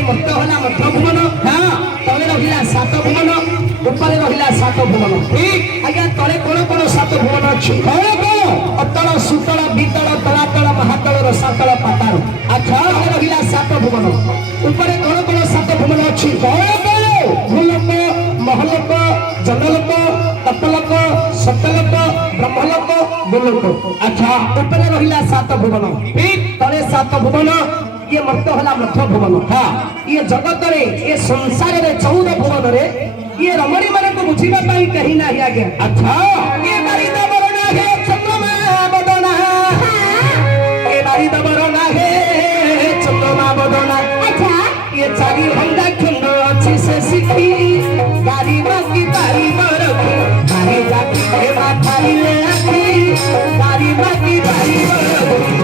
ये मत होला मध्य भुवन हाँ तले रहिला सात भुवन ऊपर रहिला सात भुवन ठीक आज्ञा तले कोन कोन सात भुवन अछि कोन कोन अतल सुतल बीतल तलातल महातल रसातल पाताल अच्छा तले रहिला सात भुवन ऊपर कोन कोन सात भुवन अछि कोन कोन भूलोक महलोक जनलोक तपलोक सतलोक ब्रह्मलोक गोलोक अच्छा ऊपर रहिला सात भुवन ठीक तले सात भुवन ये मत होला मध्य भुवन हाँ ये जगत रे ये संसार रे 14 भुवन रे ये रमणी मन को बुझिबा पाई कहीं ना आगे अच्छा ये बारी दबरना है चंद्रमा बदना ये बारी दबरना है चंद्रमा बदना अच्छा ये चारी भंगा खंड अच्छी से सीखी गाड़ी बाकी बारी बरखी गाड़ी जाती है माथाई ले आखी गाड़ी बाकी बारी बरखी